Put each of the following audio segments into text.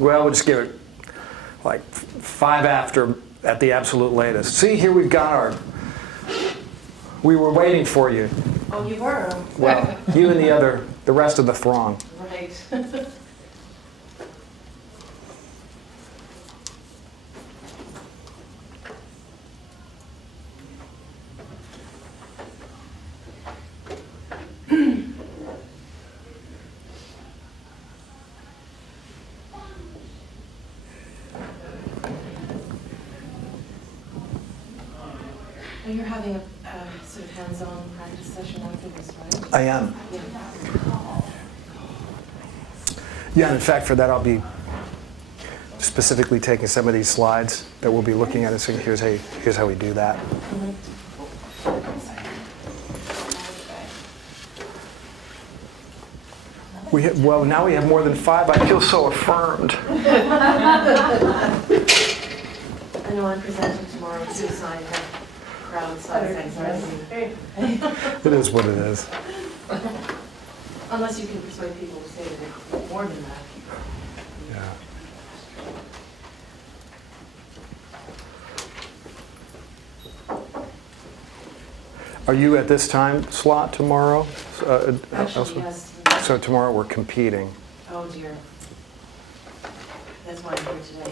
Well, we'll just give it like 5 after at the absolute latest. See, here we've got our, we were waiting for you. Oh, you were? Well, you and the rest of the throng. Right. And you're having a sort of hands-on practice session after this, right? I am. Yeah. Yeah, and in fact, for that, I'll be specifically taking some of these slides that we'll be looking at and saying, here's how we do that. Well, now we have more than 5. I feel so affirmed. I know I'm presenting tomorrow too, so I have crowd size anxiety. It is what it is. Unless you can persuade people to say that it's more than that. Yeah. Are you at this time slot tomorrow? Actually, yes. So tomorrow we're competing. Oh dear. That's why I'm here today.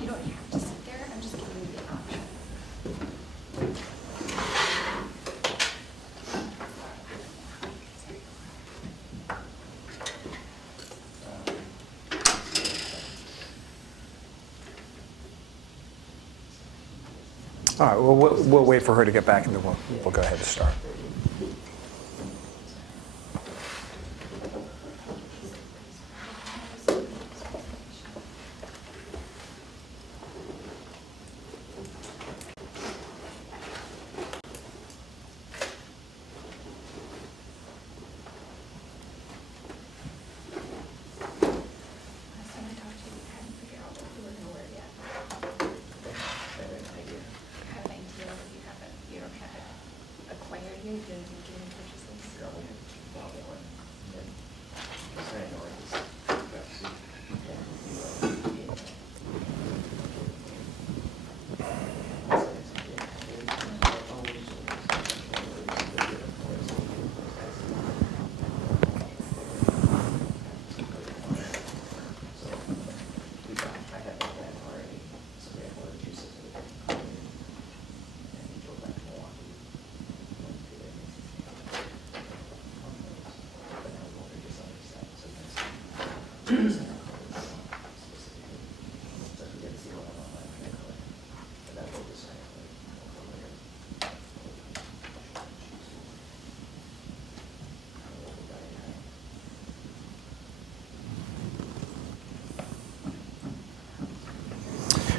You don't have to sit there. I'm just giving you the option. All right, well, we'll wait for her to get back and then we'll go ahead and start. Last time I talked to you, we hadn't figured out what you were going to wear yet. Have an idea, but you don't have it acquired yet. You didn't make any purchases.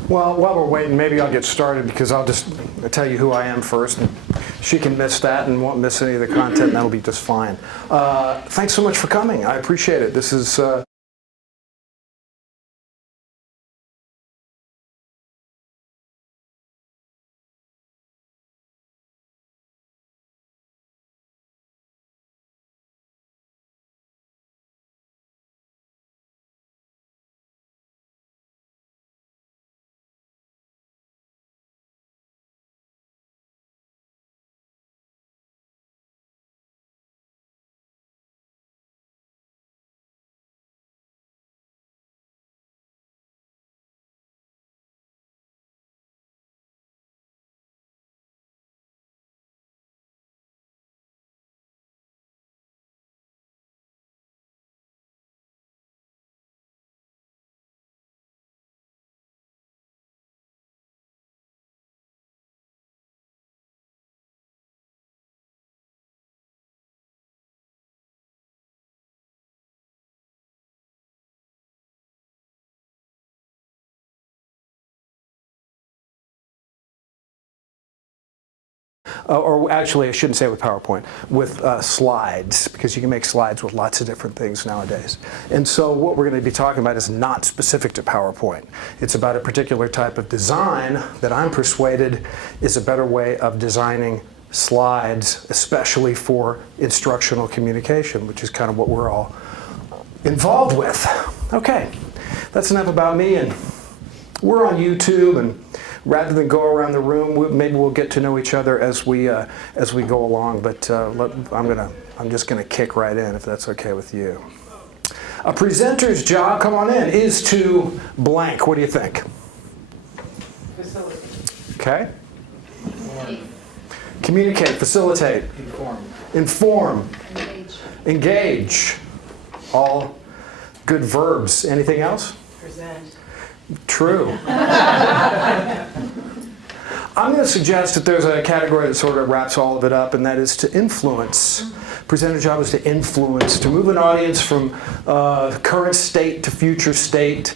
Well, while we're waiting, maybe I'll get started because I'll just tell you who I am first. And she can miss that and won't miss any of the content, and that'll be just fine. Thanks so much for coming. I appreciate it. This is or actually I shouldn't say with PowerPoint, with slides, because you can make slides with lots of different things nowadays. And so what we're going to be talking about is not specific to PowerPoint. It's about a particular type of design that I'm persuaded is a better way of designing slides, especially for instructional communication, which is kind of what we're all involved with. Okay, that's enough about me, and we're on YouTube, and rather than go around the room, maybe we'll get to know each other as we go along. But I'm just gonna kick right in if that's okay with you. A presenter's job, come on in, is to blank. What do you think? Facilitate. Okay. Communicate, facilitate, inform, engage. All good verbs. Anything else? Present. True. I'm going to suggest that there's a category that sort of wraps all of it up, and that is to influence. Presenter job is to influence, to move an audience from current state to future state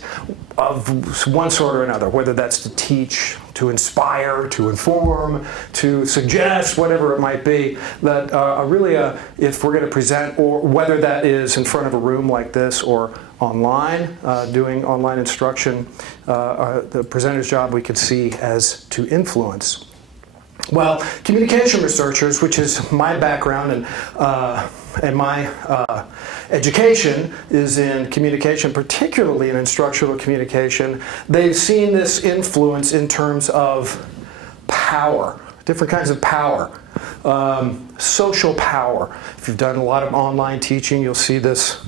of one sort or another, whether that's to teach, to inspire, to inform, to suggest, whatever it might be. That really, if we're going to present, or whether that is in front of a room like this or online, doing online instruction, the presenter's job we could see as to influence. Well, communication researchers, which is my background, and my education is in communication, particularly in instructional communication, they've seen this influence in terms of power, different kinds of power. Social power. If you've done a lot of online teaching, you'll see this.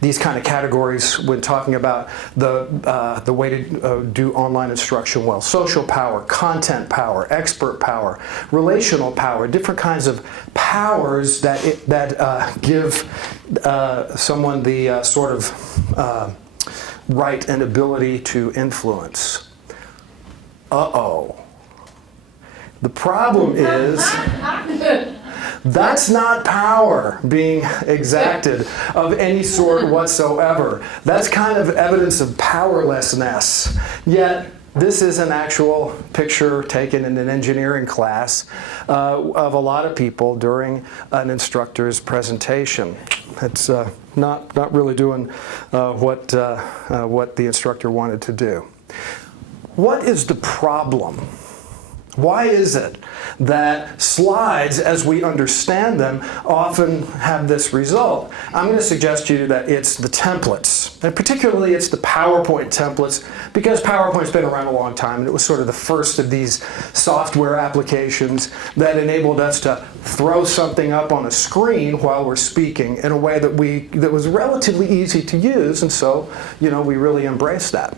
These kind of categories when talking about the way to do online instruction well. Social power, content power, expert power, relational power, different kinds of powers that give someone the sort of right and ability to influence. Uh-oh. The problem is that's not power being exacted of any sort whatsoever. That's kind of evidence of powerlessness. Yet, this is an actual picture taken in an engineering class of a lot of people during an instructor's presentation. It's not really doing what the instructor wanted to do. What is the problem? Why is it that slides, as we understand them, often have this result? I'm going to suggest to you that it's the templates, and particularly it's the PowerPoint templates, because PowerPoint's been around a long time, and it was sort of the first of these software applications that enabled us to throw something up on a screen while we're speaking in a way that was relatively easy to use, and so, we really embraced that.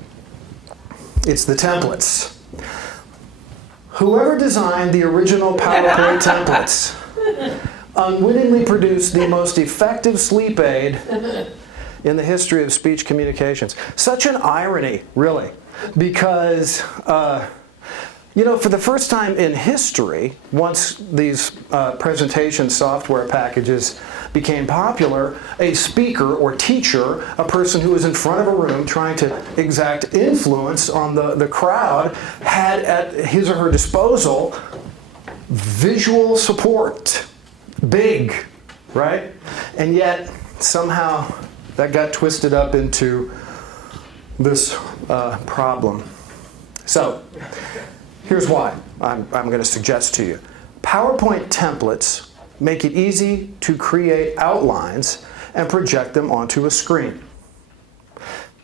It's the templates. Whoever designed the original PowerPoint templates unwittingly produced the most effective sleep aid in the history of speech communications. Such an irony, really, because for the first time in history, once these presentation software packages became popular, a speaker or teacher, a person who was in front of a room trying to exact influence on the crowd, had at his or her disposal visual support. Big, right? And yet, somehow, that got twisted up into this problem. So, here's why I'm going to suggest to you. PowerPoint templates make it easy to create outlines and project them onto a screen.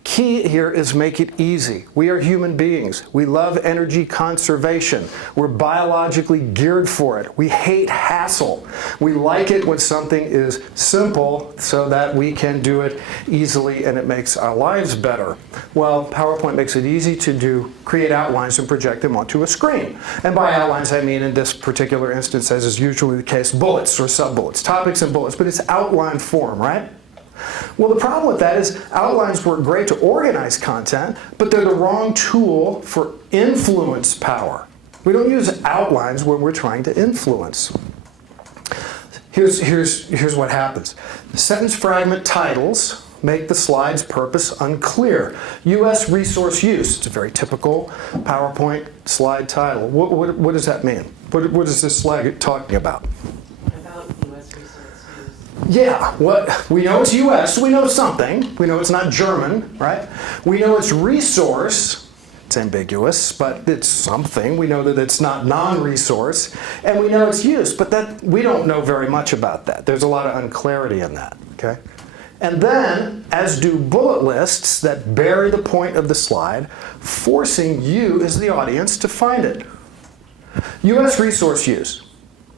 Key here is make it easy. We are human beings. We love energy conservation. We're biologically geared for it. We hate hassle. We like it when something is simple so that we can do it easily and it makes our lives better. Well, PowerPoint makes it easy to create outlines and project them onto a screen. And by outlines, I mean in this particular instance, as is usually the case, bullets or sub-bullets, topics and bullets, but it's outline form, right? Well, the problem with that is outlines work great to organize content, but they're the wrong tool for influence power. We don't use outlines when we're trying to influence. Here's what happens. Sentence fragment titles make the slide's purpose unclear. U.S. resource use. It's a very typical PowerPoint slide title. What does that mean? What is this slide talking about? About U.S. resource use. Yeah, we know it's U.S., we know something. We know it's not German, right? We know it's resource. It's ambiguous, but it's something. We know that it's not non-resource, and we know it's use, but that we don't know very much about that. There's a lot of unclarity in that, okay? And then, as do bullet lists that bury the point of the slide, forcing you as the audience to find it. U.S. resource use.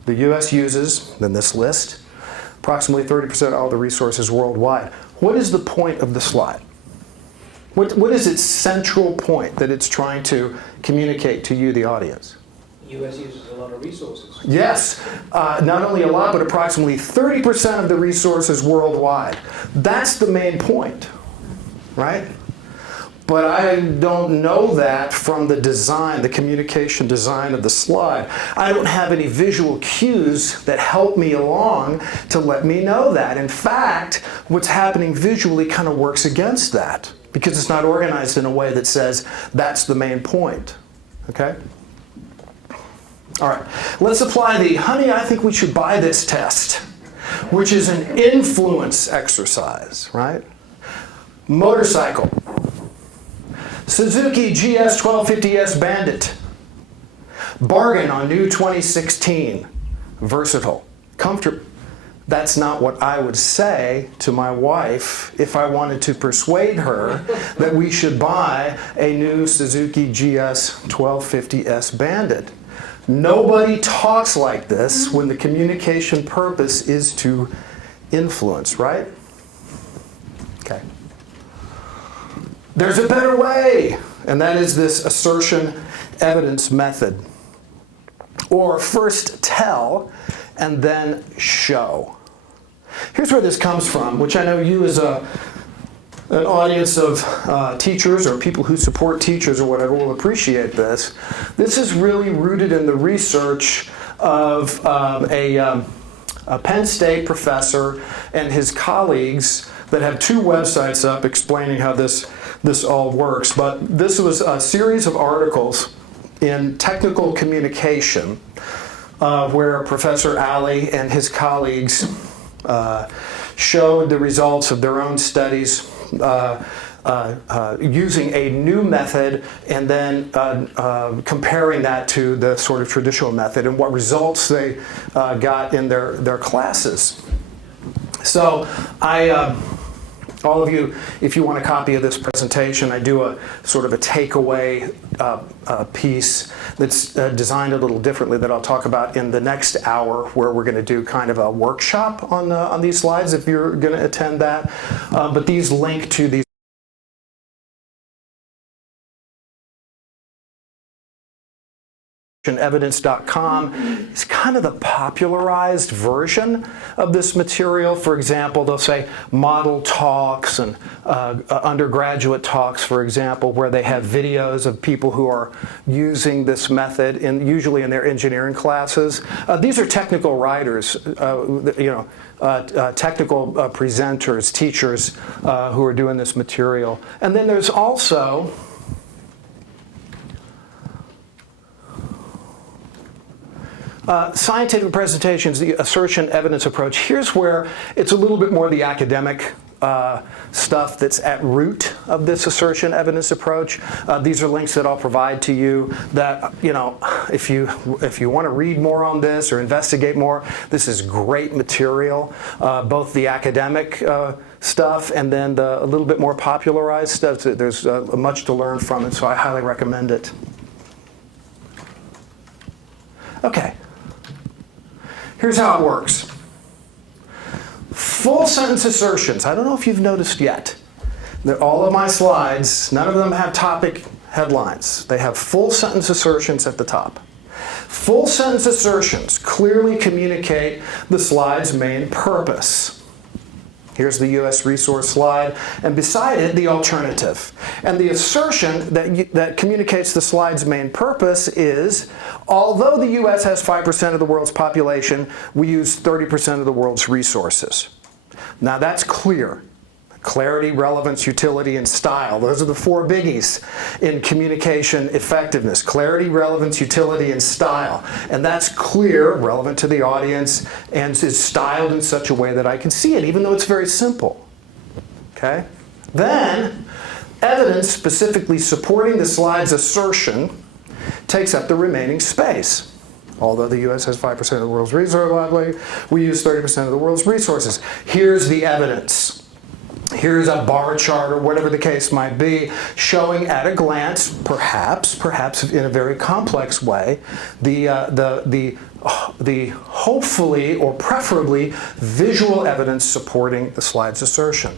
The U.S. uses, in this list, approximately 30% of all the resources worldwide. What is the point of the slide? What is its central point that it's trying to communicate to you, the audience? The U.S. uses a lot of resources. Yes, not only a lot, but approximately 30% of the resources worldwide. That's the main point, right? But I don't know that from the design, the communication design of the slide. I don't have any visual cues that help me along to let me know that. In fact, what's happening visually kind of works against that, because it's not organized in a way that says that's the main point, okay? All right, let's apply the honey, I think we should buy this test, which is an influence exercise, right? Motorcycle. Suzuki GS 1250S Bandit. Bargain on new 2016. Versatile. Comfortable. That's not what I would say to my wife if I wanted to persuade her that we should buy a new Suzuki GS 1250S Bandit. Nobody talks like this when the communication purpose is to influence, right? Okay. There's a better way, and that is this assertion-evidence method. Or first tell and then show. Here's where this comes from, which I know you as an audience of teachers or people who support teachers or whatever will appreciate this. This is really rooted in the research of a Penn State professor and his colleagues that have two websites up explaining how this all works. But this was a series of articles in Technical Communication where Professor Alley and his colleagues showed the results of their own studies using a new method and then comparing that to the sort of traditional method and what results they got in their classes. So all of you, if you want a copy of this presentation, I do a sort of a takeaway piece that's designed a little differently that I'll talk about in the next hour, where we're going to do kind of a workshop on these slides if you're going to attend that. But these link to these Evidence.com is kind of the popularized version of this material. For example, they'll say model talks and undergraduate talks, for example, where they have videos of people who are using this method, usually in their engineering classes. These are technical writers, technical presenters, teachers who are doing this material. And then there's also scientific presentations, the assertion-evidence approach. Here's where it's a little bit more the academic stuff that's at root of this assertion-evidence approach. These are links that I'll provide to you that, if you want to read more on this or investigate more, this is great material, both the academic stuff and then a little bit more popularized stuff. There's much to learn from it, so I highly recommend it. Okay. Here's how it works. Full sentence assertions. I don't know if you've noticed yet that all of my slides, none of them have topic headlines. They have full sentence assertions at the top. Full sentence assertions clearly communicate the slide's main purpose. Here's the U.S. resource slide, and beside it, the alternative. And the assertion that communicates the slide's main purpose is, although the U.S. has 5% of the world's population, we use 30% of the world's resources. Now that's clear. Clarity, relevance, utility, and style. Those are the 4 biggies in communication effectiveness. Clarity, relevance, utility, and style. And that's clear, relevant to the audience, and is styled in such a way that I can see it, even though it's very simple. Okay? Then, evidence specifically supporting the slide's assertion takes up the remaining space. Although the U.S. has 5% of the world's resources, we use 30% of the world's resources. Here's the evidence. Here's a bar chart or whatever the case might be, showing at a glance, perhaps in a very complex way, the hopefully or preferably visual evidence supporting the slide's assertion.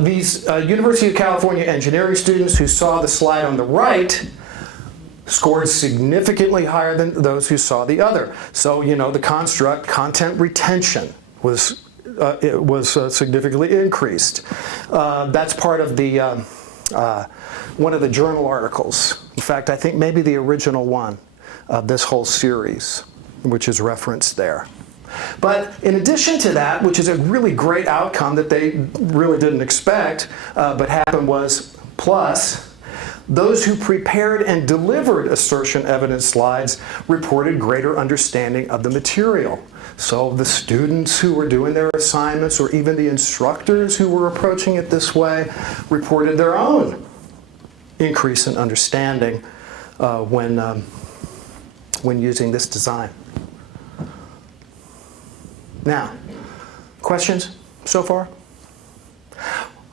These University of California engineering students who saw the slide on the right scored significantly higher than those who saw the other. So, you know, the construct, content retention, was significantly increased. That's part of the one of the journal articles. In fact, I think maybe the original one of this whole series, which is referenced there. But in addition to that, which is a really great outcome that they really didn't expect, but happened was, plus, those who prepared and delivered assertion evidence slides reported greater understanding of the material. So the students who were doing their assignments, or even the instructors who were approaching it this way, reported their own increase in understanding when using this design. Now, questions so far?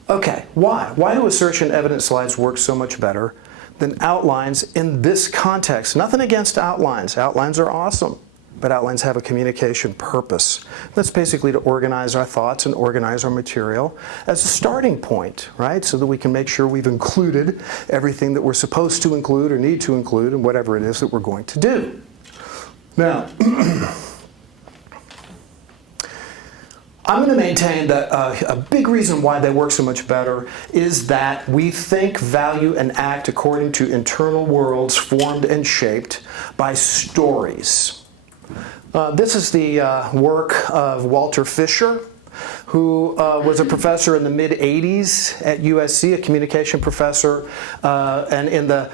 Okay, why? Why do assertion evidence slides work so much better than outlines in this context? Nothing against outlines. Outlines are awesome, but outlines have a communication purpose. That's basically to organize our thoughts and organize our material as a starting point, right? So that we can make sure we've included everything that we're supposed to include or need to include in whatever it is that we're going to do. Now, I'm going to maintain that a big reason why they work so much better is that we think, value, and act according to internal worlds formed and shaped by stories. This is the work of Walter Fisher, who was a professor in the mid-'80s at USC, a communication professor, and in the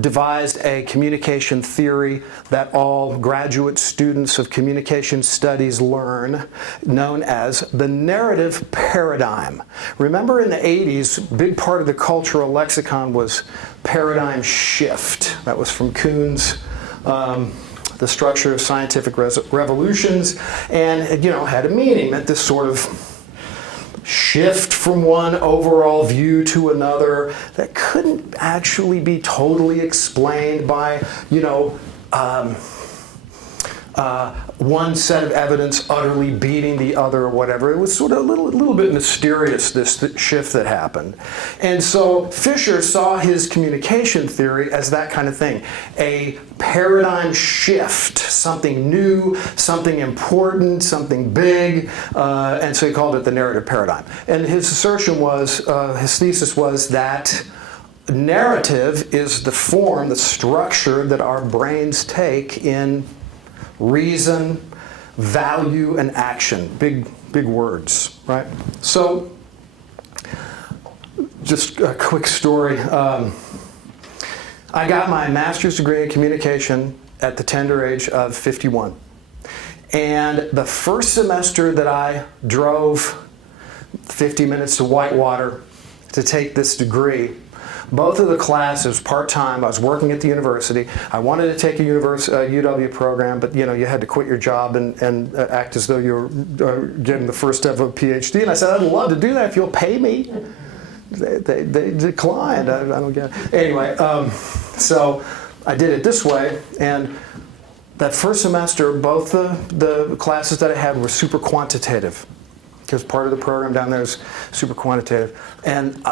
devised a communication theory that all graduate students of communication studies learn, known as the narrative paradigm. Remember in the 80s, big part of the cultural lexicon was paradigm shift. That was from Kuhn's The Structure of Scientific Revolutions, and it, had a meaning, meant this sort of shift from one overall view to another that couldn't actually be totally explained by, one set of evidence utterly beating the other or whatever. It was sort of a little bit mysterious, this shift that happened. And so Fisher saw his communication theory as that kind of thing, a paradigm shift, something new, something important, something big, and so he called it the narrative paradigm. And his assertion was, his thesis was that narrative is the form, the structure that our brains take in reason, value, and action. Big words, right? So, just a quick story. I got my master's degree in communication at the tender age of 51. And the first semester that I drove 50 minutes to Whitewater to take this degree, both of the classes, part-time, I was working at the university. I wanted to take a UW program, but you had to quit your job and act as though you were getting the first step of a PhD. And I said, I'd love to do that if you'll pay me. They declined. I don't get it. Anyway, so I did it this way. And that first semester, both the classes that I had were super quantitative, because part of the program down there is super quantitative. And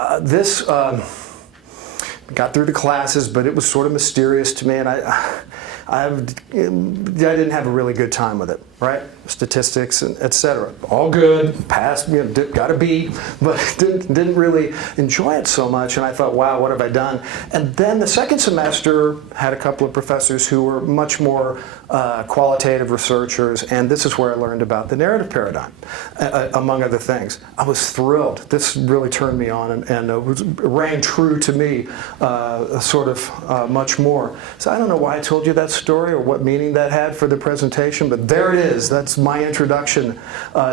got through the classes, but it was sort of mysterious to me, and I I didn't have a really good time with it, right? Statistics and etc. All good, passed, got a B, but didn't really enjoy it so much. And I thought, wow, what have I done? And then the second semester had a couple of professors who were much more qualitative researchers, and this is where I learned about the narrative paradigm, among other things. I was thrilled. This really turned me on and rang true to me much more. So I don't know why I told you that story or what meaning that had for the presentation, but there it is. That's my introduction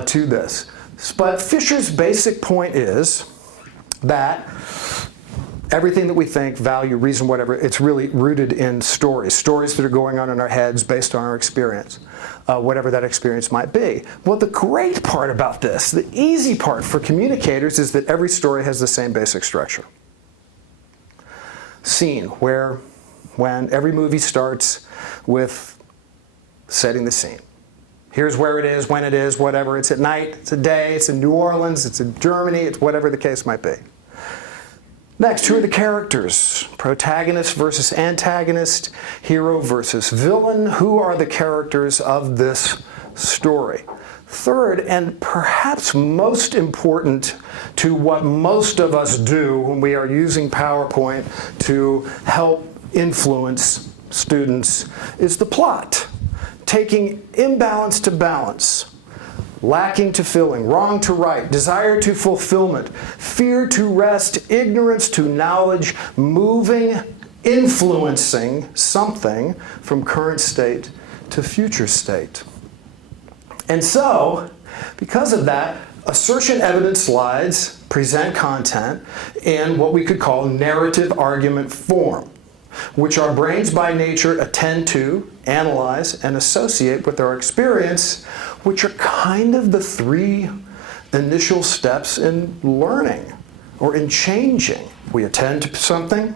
to this. But Fisher's basic point is that everything that we think, value, reason, whatever, it's really rooted in stories that are going on in our heads based on our experience, whatever that experience might be. Well, the great part about this, the easy part for communicators, is that every story has the same basic structure. Scene, where, when, every movie starts with setting the scene. Here's where it is, when it is, whatever. It's at night, it's a day, it's in New Orleans, it's in Germany, it's whatever the case might be. Next, who are the characters? Protagonist versus antagonist, hero versus villain. Who are the characters of this story? Third, and perhaps most important to what most of us do when we are using PowerPoint to help influence students, is the plot. Taking imbalance to balance, lacking to filling, wrong to right, desire to fulfillment, fear to rest, ignorance to knowledge, moving, influencing something from current state to future state. And so, because of that, assertion evidence slides present content in what we could call narrative argument form, which our brains by nature attend to, analyze, and associate with our experience, which are kind of the three initial steps in learning or in changing. We attend to something,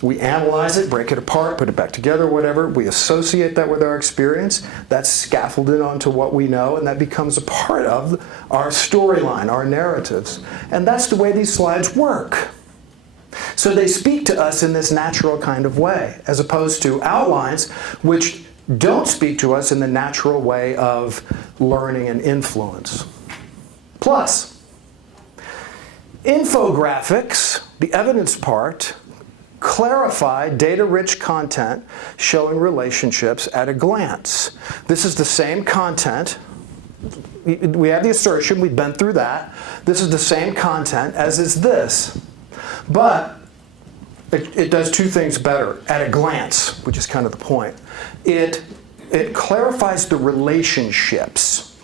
we analyze it, break it apart, put it back together, whatever. We associate that with our experience. That's scaffolded onto what we know, and that becomes a part of our storyline, our narratives. And that's the way these slides work. So they speak to us in this natural kind of way, as opposed to outlines, which don't speak to us in the natural way of learning and influence. Plus, infographics, the evidence part, clarify data-rich content showing relationships at a glance. This is the same content. We have the assertion, we've been through that. This is the same content as is this. But it does two things better at a glance, which is kind of the point. It clarifies the relationships.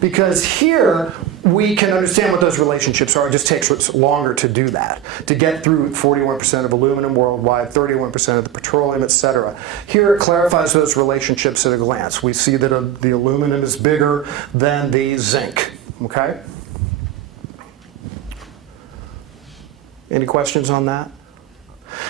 Because here we can understand what those relationships are. It just takes longer to do that. To get through 41% of aluminum worldwide, 31% of the petroleum, etc. Here it clarifies those relationships at a glance. We see that the aluminum is bigger than the zinc. Okay? Any questions on that?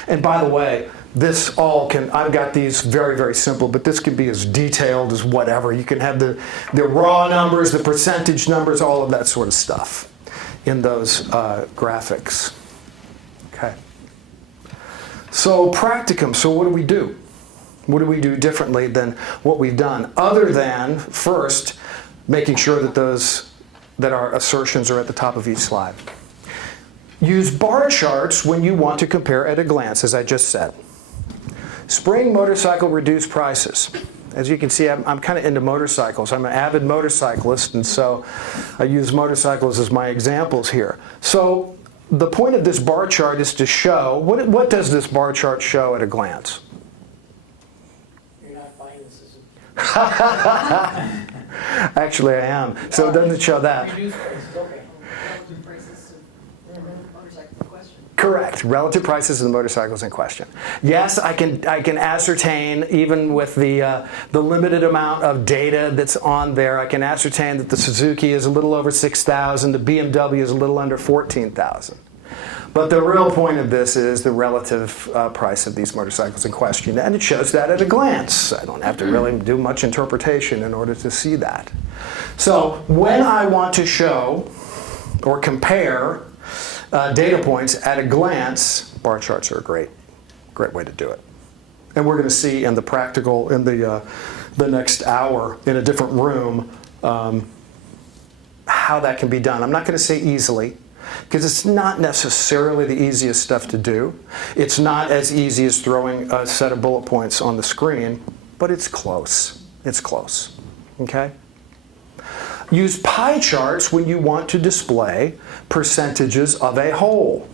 And by the way, this all can, I've got these very, very simple, but this can be as detailed as whatever. You can have the raw numbers, the percentage numbers, all of that sort of stuff in those graphics. Okay. So practicum, so what do we do? What do we do differently than what we've done? Other than, first, making sure that our assertions are at the top of each slide. Use bar charts when you want to compare at a glance, as I just said. Spring motorcycle reduced prices. As you can see, I'm kind of into motorcycles. I'm an avid motorcyclist, and so I use motorcycles as my examples here. So the point of this bar chart is to show, what does this bar chart show at a glance? You're not buying this as Actually, I am. So it doesn't show that. reduced prices, okay. Relative prices of motorcycle in question. Correct. Relative prices of the motorcycles in question. Yes, I can ascertain, even with the limited amount of data that's on there, I can ascertain that the Suzuki is a little over 6,000, the BMW is a little under 14,000. But the real point of this is the relative price of these motorcycles in question, and it shows that at a glance. I don't have to really do much interpretation in order to see that. So when I want to show or compare data points at a glance, bar charts are a great way to do it. And we're going to see in the practical, in the next hour in a different room, how that can be done. I'm not going to say easily, because it's not necessarily the easiest stuff to do. It's not as easy as throwing a set of bullet points on the screen, but it's close. It's close. Okay? Use pie charts when you want to display percentages of a whole.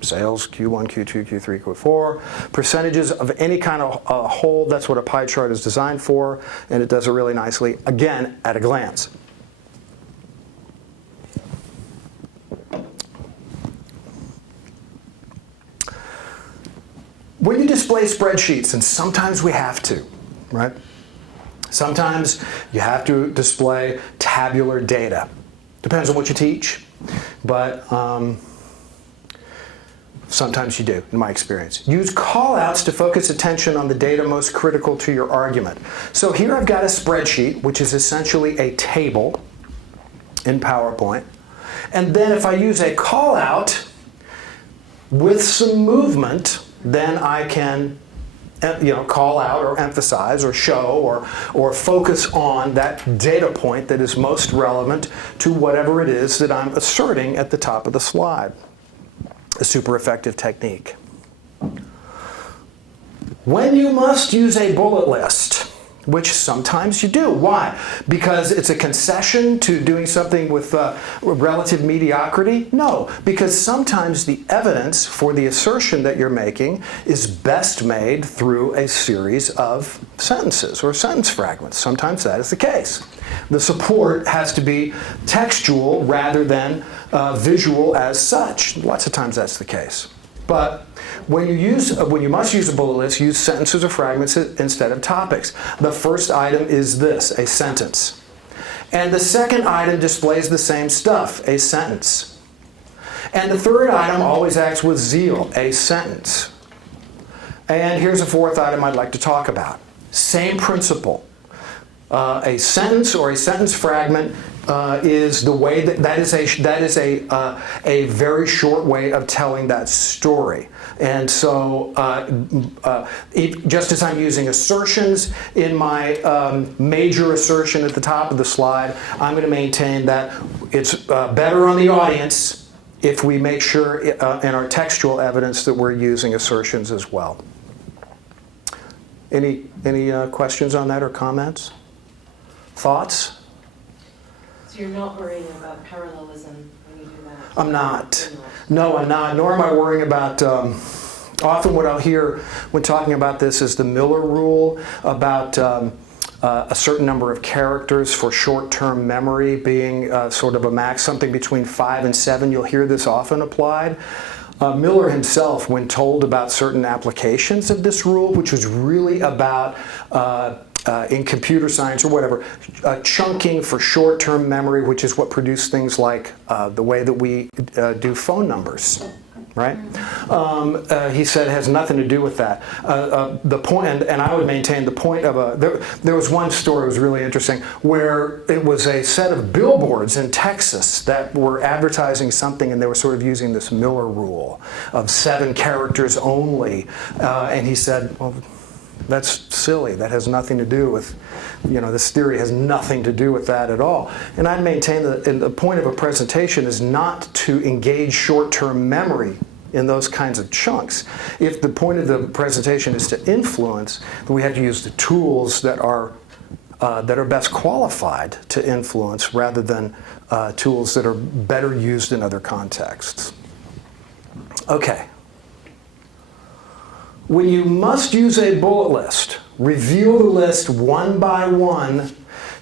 Sales, Q1, Q2, Q3, Q4. Percentages of any kind of whole, that's what a pie chart is designed for, and it does it really nicely, again, at a glance. When you display spreadsheets, and sometimes we have to, right? Sometimes you have to display tabular data. Depends on what you teach, but sometimes you do, in my experience. Use call-outs to focus attention on the data most critical to your argument. So here I've got a spreadsheet, which is essentially a table in PowerPoint. And then if I use a call-out with some movement, then I can call out or emphasize or show or focus on that data point that is most relevant to whatever it is that I'm asserting at the top of the slide. A super effective technique. When you must use a bullet list, which sometimes you do. Why? Because it's a concession to doing something with relative mediocrity? No, because sometimes the evidence for the assertion that you're making is best made through a series of sentences or sentence fragments. Sometimes that is the case. The support has to be textual rather than visual as such. Lots of times that's the case. But when you must use a bullet list, use sentences or fragments instead of topics. The first item is this, a sentence. And the second item displays the same stuff, a sentence. And the third item always acts with zeal, a sentence. And here's a fourth item I'd like to talk about. Same principle. A sentence or a sentence fragment is the way that is a very short way of telling that story. And so just as I'm using assertions in my major assertion at the top of the slide, I'm going to maintain that it's better on the audience if we make sure in our textual evidence that we're using assertions as well. Any questions on that or comments? Thoughts? So you're not worrying about parallelism when you do that? I'm not. No, I'm not. Nor am I worrying about, often what I'll hear when talking about this is the Miller rule about a certain number of characters for short-term memory being sort of a max, something between 5 and 7. You'll hear this often applied. Miller himself, when told about certain applications of this rule, which was really about in computer science or whatever, chunking for short-term memory, which is what produced things like the way that we do phone numbers, right? He said it has nothing to do with that. The point, and I would maintain the point of there was one story that was really interesting where it was a set of billboards in Texas that were advertising something, and they were sort of using this Miller rule of 7 characters only, and he said, well, that's silly. That has nothing to do with, this theory has nothing to do with that at all. And I maintain that the point of a presentation is not to engage short-term memory in those kinds of chunks. If the point of the presentation is to influence, then we have to use the tools that are best qualified to influence rather than tools that are better used in other contexts. Okay. When you must use a bullet list, review the list one by one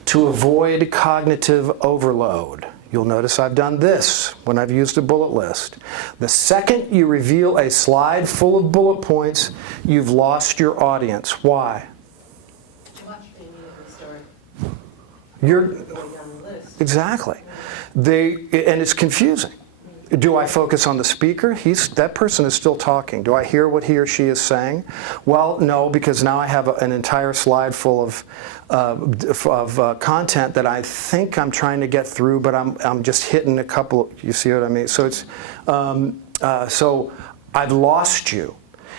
to avoid cognitive overload. You'll notice I've done this when I've used a bullet list. The second you reveal a slide full of bullet points, you've lost your audience. Why? Too much story. You're Going down the list. exactly. And it's confusing. Do I focus on the speaker? That person is still talking. Do I hear what he or she is saying? Well, no, because now I have an entire slide full of content that I think I'm trying to get through, but I'm just hitting a couple. You see what I mean? So it's so I've lost you.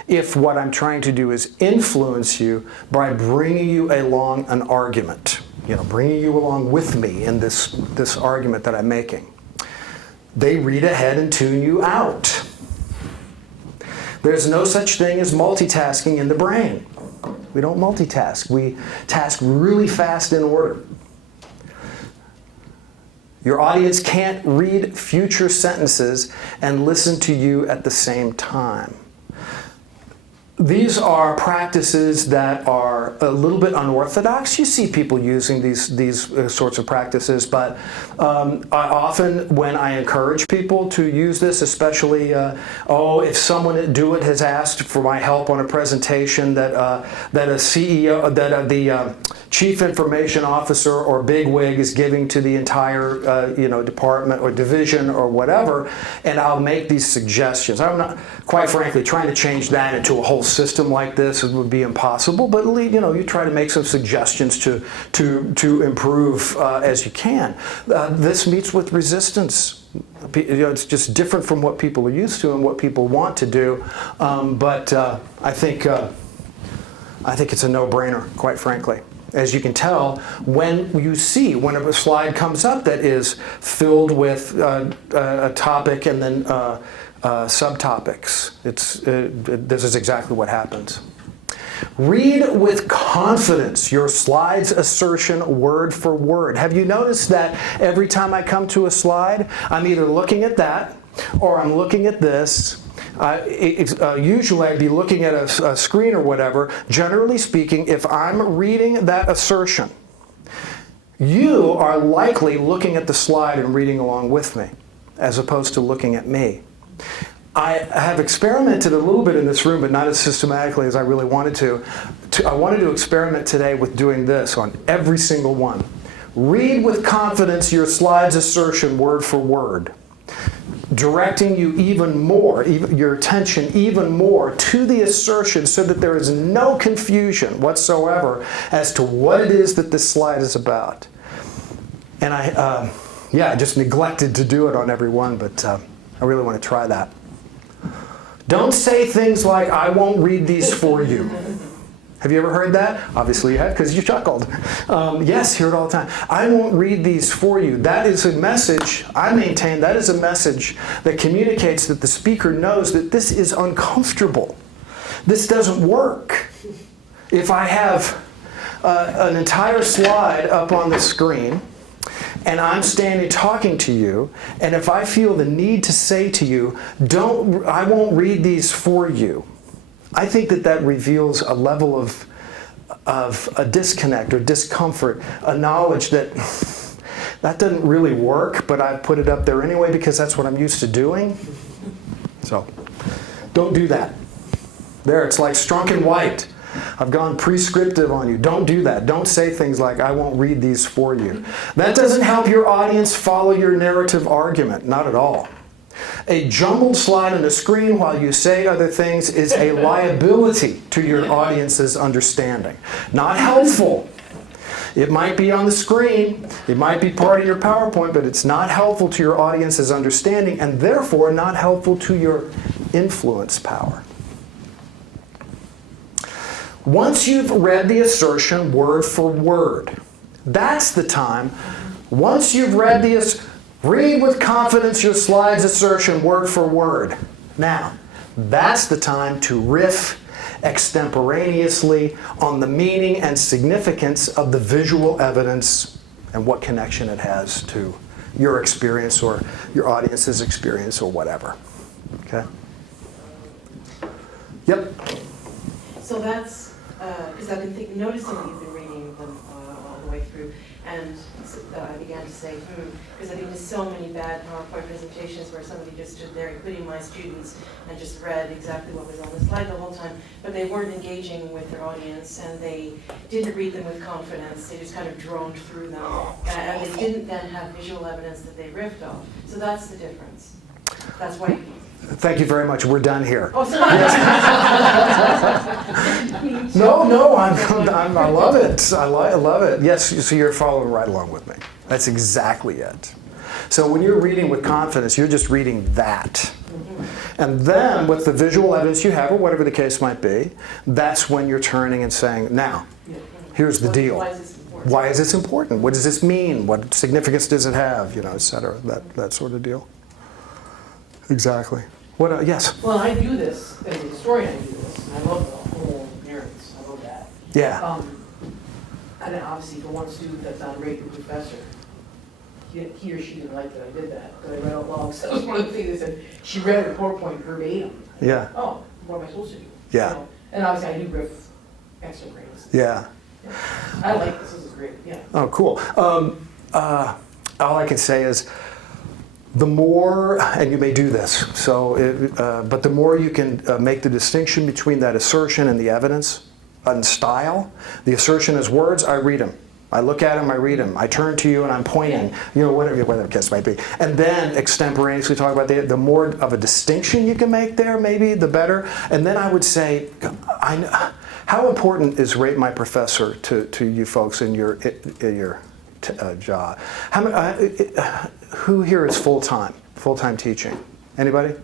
if what I'm trying to do is influence you by bringing you along an argument, bringing you along with me in this argument that I'm making. They read ahead and tune you out. There's no such thing as multitasking in the brain. We don't multitask. We task really fast in order. Your audience can't read future sentences and listen to you at the same time. These are practices that are a little bit unorthodox. You see people using these sorts of practices, but I often, when I encourage people to use this, especially, if someone at Do It has asked for my help on a presentation that a CEO, the Chief Information Officer or bigwig is giving to the entire department or division or whatever, and I'll make these suggestions. I'm not, quite frankly, trying to change that into a whole system like this would be impossible, but you try to make some suggestions to improve as you can. This meets with resistance. It's just different from what people are used to and what people want to do, but I think it's a no-brainer, quite frankly. As you can tell, when a slide comes up that is filled with a topic and then subtopics, this is exactly what happens. Read with confidence your slide's assertion word for word. Have you noticed that every time I come to a slide, I'm either looking at that or I'm looking at this? Usually I'd be looking at a screen or whatever. Generally speaking, if I'm reading that assertion, you are likely looking at the slide and reading along with me, as opposed to looking at me. I have experimented a little bit in this room, but not as systematically as I really wanted to. I wanted to experiment today with doing this on every single one. Read with confidence your slide's assertion word for word, directing you even more, your attention even more to the assertion so that there is no confusion whatsoever as to what it is that this slide is about. And I just neglected to do it on every one, but I really want to try that. Don't say things like, I won't read these for you. Have you ever heard that? Obviously you have, because you chuckled. Yes, hear it all the time. I won't read these for you. That is a message, I maintain, that is a message that communicates that the speaker knows that this is uncomfortable. This doesn't work. If I have an entire slide up on the screen, and I'm standing talking to you, and if I feel the need to say to you, I won't read these for you, I think that reveals a level of a disconnect or discomfort, a knowledge that doesn't really work, but I put it up there anyway because that's what I'm used to doing. So, don't do that. There, it's like Strunk and White. I've gone prescriptive on you. Don't do that. Don't say things like, I won't read these for you. That doesn't help your audience follow your narrative argument. Not at all. A jumbled slide on the screen while you say other things is a liability to your audience's understanding. Not helpful. It might be on the screen, it might be part of your PowerPoint, but it's not helpful to your audience's understanding and therefore not helpful to your influence power. Once you've read the assertion word for word, that's the time. Once you've read read with confidence your slide's assertion word for word. Now, that's the time to riff extemporaneously on the meaning and significance of the visual evidence and what connection it has to your experience or your audience's experience or whatever. Okay? Yep. So that's, because I've been noticing that you've been reading them all the way through, and I began to say, because I've been to so many bad PowerPoint presentations where somebody just stood there, including my students, and just read exactly what was on the slide the whole time, but they weren't engaging with their audience, and they didn't read them with confidence. They just kind of droned through them, and they didn't then have visual evidence that they riffed off. So that's the difference. That's why. Thank you very much. We're done here. Oh, sorry. No, I love it. I love it. Yes, so you're following right along with me. That's exactly it. So when you're reading with confidence, you're just reading that. And then with the visual evidence you have, or whatever the case might be, that's when you're turning and saying, now, here's the deal. Why is this important? Why is this important? What does this mean? What significance does it have? Et cetera. That sort of deal. Exactly. What? Yes. Well, I do this, as a historian I do this, and I love the whole narratives, I love that. Yeah. And then obviously for one student that's on rate the professor, he or she didn't like that I did that, but I read out loud, so that was one of the things they said, she read her PowerPoint verbatim. Yeah. Oh, what am I supposed to do? Yeah. You know, and obviously I do riff extra grades. Yeah. I like this is great, yeah. Oh, cool. All I can say is, the more, and you may do this, but the more you can make the distinction between that assertion and the evidence and style. The assertion is words, I read them. I look at them, I read them. I turn to you and I'm pointing, whatever the case might be. And then extemporaneously talk about the more of a distinction you can make there, maybe, the better. And then I would say, how important is rate my professor to you folks in your job? Who here is full-time teaching? Anybody?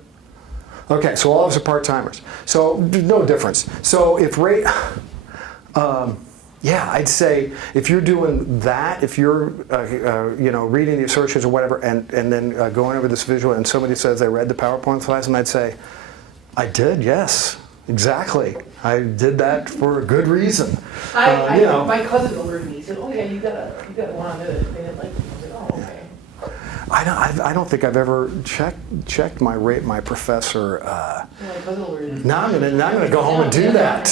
Okay, so all of us are part-timers. So no difference. So if rate, yeah, I'd say if you're doing that, if you're reading the assertions or whatever, and then going over this visual, and somebody says they read the PowerPoint slides, and I'd say, I did, yes. Exactly. I did that for a good reason. My cousin alerted me. He said, "Oh yeah, you got one on this." They didn't like it. I said, "Oh, okay." I don't think I've ever checked my professor. My cousin alerted me. Now I'm gonna go home and do that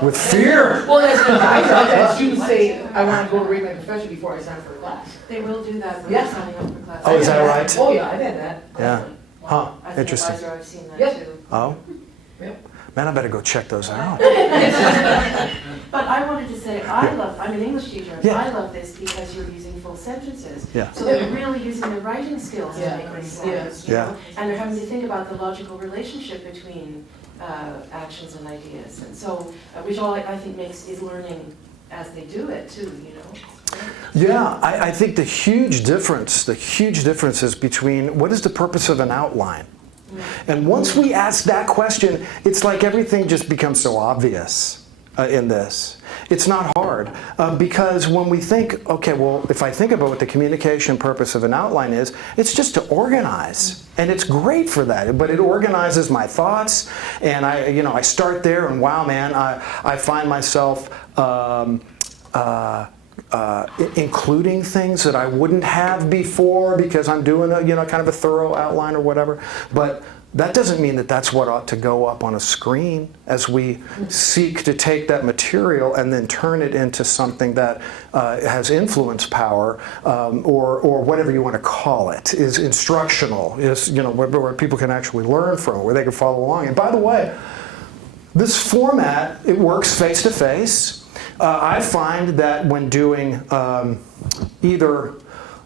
with fear. Well, as an advisor, I've had students say, "I want to go to rate my professor before I sign for a class." They will do that when Yeah. they're signing up for class. Oh, is that right? Oh yeah, I've had that. Yeah. Huh. As an Interesting. advisor, I've seen that Yep. too. Oh. Yep. Man, I better go check those out. But I wanted to say, I'm an English teacher, and Yeah. I love this because you're using full sentences. Yeah. So they're really using their writing skills to Yeah. make this Yeah. sense, Yeah. And they're having to think about the logical relationship between actions and ideas. And so, which all I think is learning as they do it too, Yeah, I think the huge difference is between what is the purpose of an outline? And once we ask that question, it's like everything just becomes so obvious in this. It's not hard because when we think, okay, well, if I think about what the communication purpose of an outline is, it's just to organize. And it's great for that, but it organizes my thoughts. And I start there and wow, man, I find myself including things that I wouldn't have before because I'm doing kind of a thorough outline or whatever. But that doesn't mean that that's what ought to go up on a screen as we seek to take that material and then turn it into something that has influence power or whatever you want to call it, is instructional, is where people can actually learn from, where they can follow along. And by the way, this format, it works face to face. I find that when doing either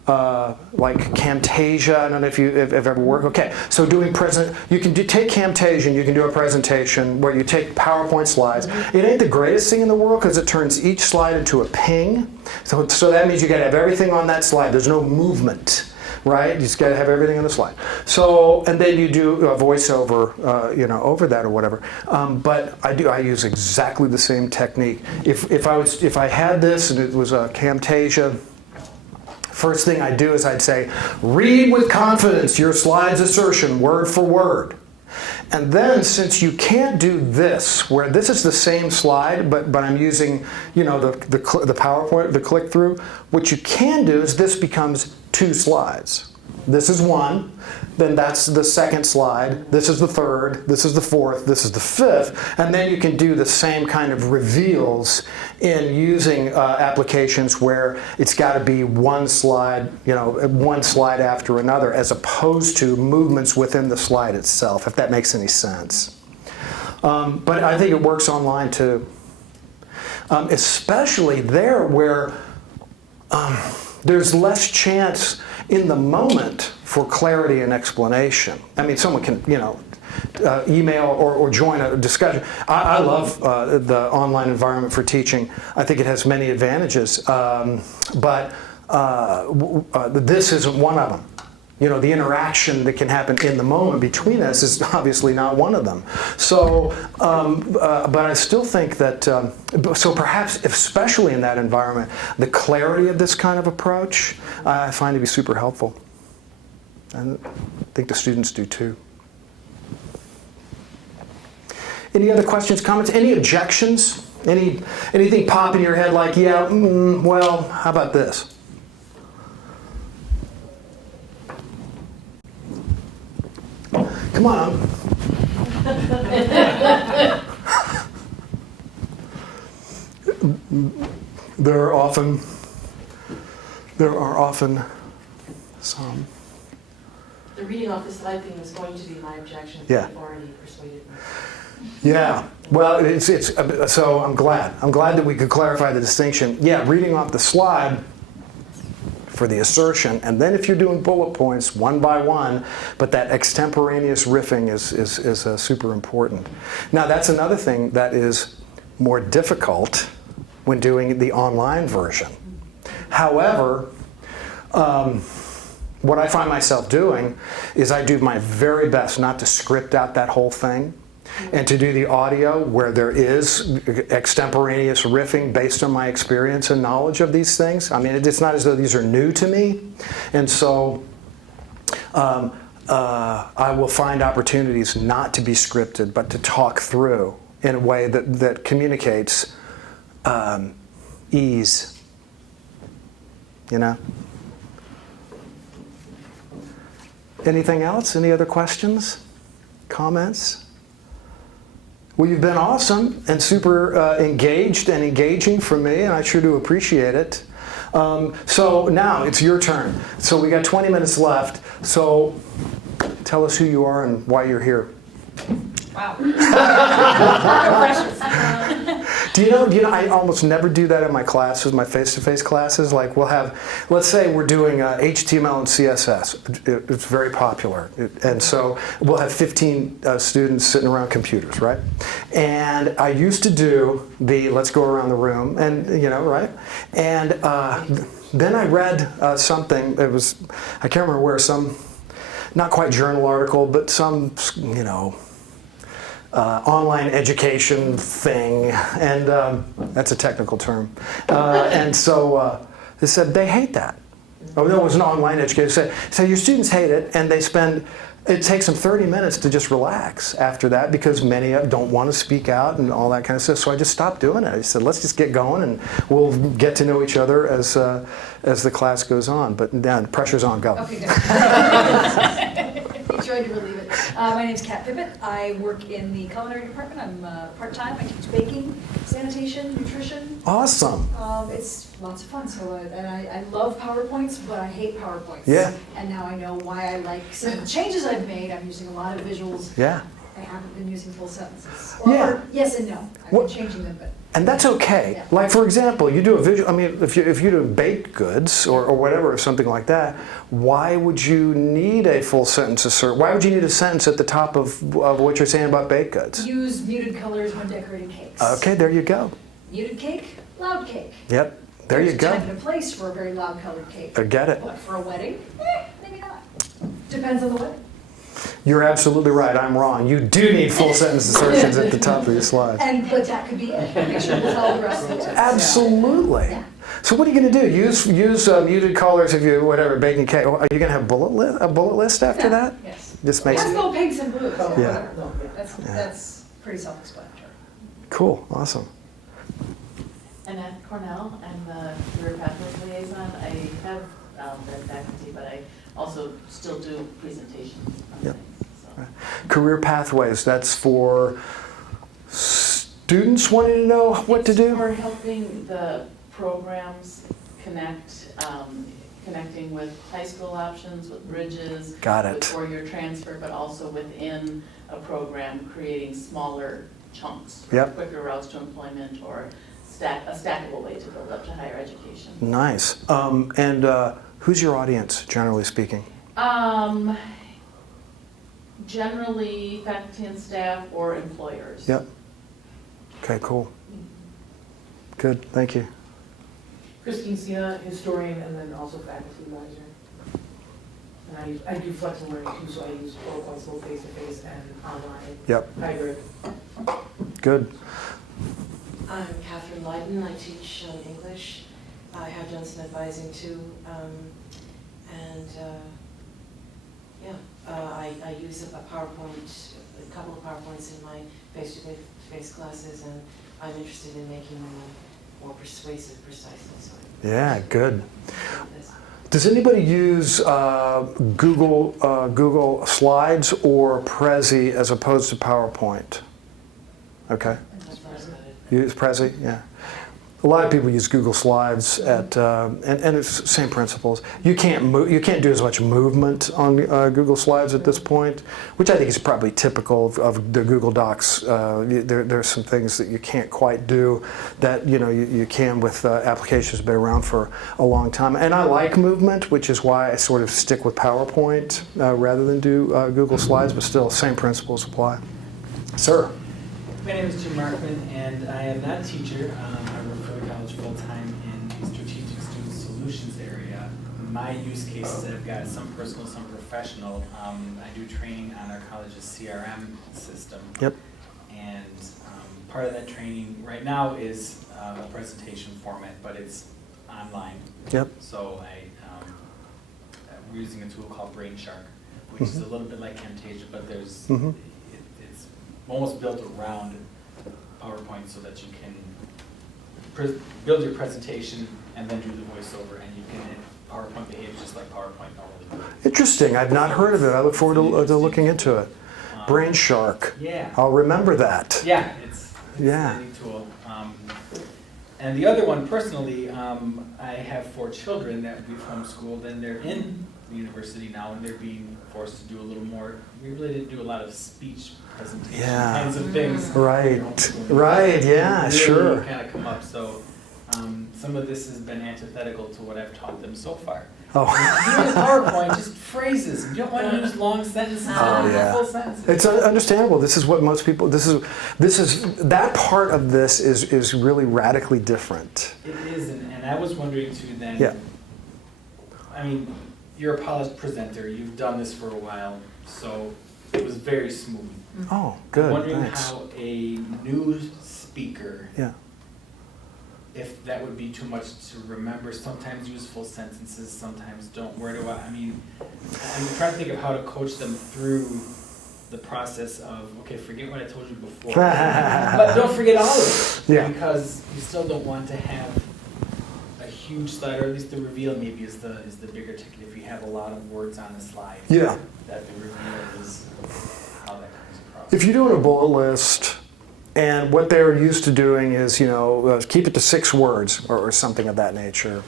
like Camtasia, I don't know if you've ever worked. Okay, so doing you can take Camtasia and you can do a presentation where you take PowerPoint slides. It ain't the greatest thing in the world because it turns each slide into a ping. So that means you got to have everything on that slide. There's no movement. Right? You just got to have everything on the slide. So, and then you do a voiceover, over that or whatever. But I use exactly the same technique. If I had this and it was a Camtasia, first thing I'd do is I'd say, read with confidence your slide's assertion word for word. And then, since you can't do this, where this is the same slide, but I'm using, the PowerPoint, the click-through, what you can do is this becomes 2 slides. This is one, then that's the second slide, this is the third, this is the fourth, this is the fifth, and then you can do the same kind of reveals in using applications where it's got to be one slide after another, as opposed to movements within the slide itself, if that makes any sense. But I think it works online too, especially there where there's less chance in the moment for clarity and explanation. I mean, someone can, email or join a discussion. I love the online environment for teaching. I think it has many advantages, but this isn't one of them. You know, the interaction that can happen in the moment between us is obviously not one of them. So, but I still think that, so perhaps, especially in that environment, the clarity of this kind of approach, I find to be super helpful. And I think the students do too. Any other questions, comments, any objections? Anything pop in your head like, yeah, well, how about this? Come on. There are often some. The reading off the slide thing was going to be my objection. Yeah. You've already persuaded me. Yeah. Well, it's so I'm glad that we could clarify the distinction. Yeah, reading off the slide for the assertion, and then if you're doing bullet points one by one, but that extemporaneous riffing is super important. Now that's another thing that is more difficult when doing the online version. However, what I find myself doing is I do my very best not to script out that whole thing, and to do the audio where there is extemporaneous riffing based on my experience and knowledge of these things. I mean, it's not as though these are new to me. And so I will find opportunities not to be scripted, but to talk through in a way that communicates ease, you know? Anything else? Any other questions? Comments? Well, you've been awesome and super engaged and engaging for me, and I sure do appreciate it. So now it's your turn. So we got 20 minutes left. So tell us who you are and why you're here. Wow. Do you know, I almost never do that in my classes, my face-to-face classes. Like we'll have, let's say we're doing HTML and CSS. It's very popular. And so we'll have 15 students sitting around computers, right? And I used to do the let's go around the room, and right? And then I read something, it was, I can't remember where, some, not quite journal article, but some, online education thing, and that's a technical term. And so they said they hate that. Oh, no, it was an online education. So your students hate it, and it takes them 30 minutes to just relax after that because many don't want to speak out and all that kind of stuff. So I just stopped doing it. I said, let's just get going, and we'll get to know each other as the class goes on. But now the pressure's on, go. Okay, good. Tried to relieve it. My name's Kat Pivot. I work in the culinary department. I'm part-time. I teach baking, sanitation, nutrition. Awesome. It's lots of fun. So, and I love PowerPoints, but I hate PowerPoints. Yeah. And now I know why I like some of the changes I've made. I'm using a lot of visuals. Yeah. I haven't been using full sentences. Yeah. Yes and no. I've been changing them, but. And that's okay. Yeah. Like, for example, you do a visual, I mean, if you do baked goods or whatever, or something like that, why would you need a full sentence assert? Why would you need a sentence at the top of what you're saying about baked goods? Use muted colors when decorating cakes. Okay, there you go. Muted cake, loud cake. Yep, there you There's a go. time and a place for a very loud colored cake. I get it. But for a wedding, maybe not. Depends on the wedding. You're absolutely right. I'm wrong. You do need full sentence assertions at the top of your slide. But that could be it. Make sure we'll follow the rest of it. Absolutely. Yeah. So what are you going to do? Use muted colors if you whatever baking cake. Are you going to have a bullet list after that? Yes. Just makes Let's go pinks and blues. Yeah. Whatever. No, yeah. That's pretty self-explanatory. cool. Awesome. Annette Cornell, I'm the Career Pathways Liaison. I have been faculty, but I also still do presentations on Yep. things. So. Career pathways. That's for students wanting to know what to do. For helping the programs connect, connecting with high school options, with bridges. Got with it. four-year transfer, but also within a program, creating smaller chunks. for Yep. Quicker routes to employment or a stackable way to build up to higher education. Nice. And who's your audience, generally speaking? Generally faculty and staff or employers. Yep. Okay, cool. Good, thank you. Christine Sina, historian, and then also faculty advisor. And I do flexible learning too, so I use PowerPoint both face-to-face and online, Yep, hybrid. good. I'm Catherine Lydon. I teach English. I have done some advising too. I use a PowerPoint, a couple of PowerPoints in my face-to-face classes, and I'm interested in making them more persuasive, precisely. So Yeah, good. this. Does anybody use Google Slides or Prezi as opposed to PowerPoint? Okay. That's what I was about it. Use Prezi, yeah. A lot of people use Google Slides and it's the same principles. You can't do as much movement on Google Slides at this point, which I think is probably typical of the Google Docs. There's some things that you can't quite do that you can with applications that have been around for a long time. And I like movement, which is why I sort of stick with PowerPoint rather than do Google Slides, but still, same principles apply. Sir. My name is Jim Markman, and I am not a teacher. I work for the college full-time in the strategic student solutions area. My use cases that I've got some personal, some professional. I do training on our college's CRM system. Yep. And part of that training right now is a presentation format, but it's online. Yep. So we're using a tool called Brainshark, which is a little bit like Camtasia, but there's it's almost built around PowerPoint so that you can build your presentation and then do the voiceover, and you can PowerPoint behaves just like PowerPoint normally would. Interesting. I've not heard of it. I look forward to looking into it. Brainshark. Yeah. I'll remember that. Yeah, it's Yeah. a neat tool. And the other one, personally, I have 4 children that we've homeschooled, and they're in the university now, and they're being forced to do a little more. We really didn't do a lot of speech presentation kinds of things. Right. Right. Yeah. Really Sure. kind of come up. So some of this has been antithetical to what I've taught them so far. Oh. Use PowerPoint, just phrases. You don't want to use long sentences. Oh, yeah. Full sentences. It's understandable. This is what most people. This is that part of this is really radically different. It is, and I was wondering too then. Yeah. I mean, you're a polished presenter. You've done this for a while, so it was very smooth. Oh, I'm good. wondering Thanks. how a new speaker, Yeah. if that would be too much to remember. Sometimes use full sentences, sometimes don't. Where do I'm trying to think of how to coach them through the process of, okay, forget what I told you before, but don't forget all of it, Yeah. because you still don't want to have a huge slide, or at least the reveal maybe is the bigger ticket. If you have a lot of words on a slide, Yeah. that the reveal is how that comes across. If you're doing a bullet list, and what they're used to doing is, keep it to 6 words or something of that nature,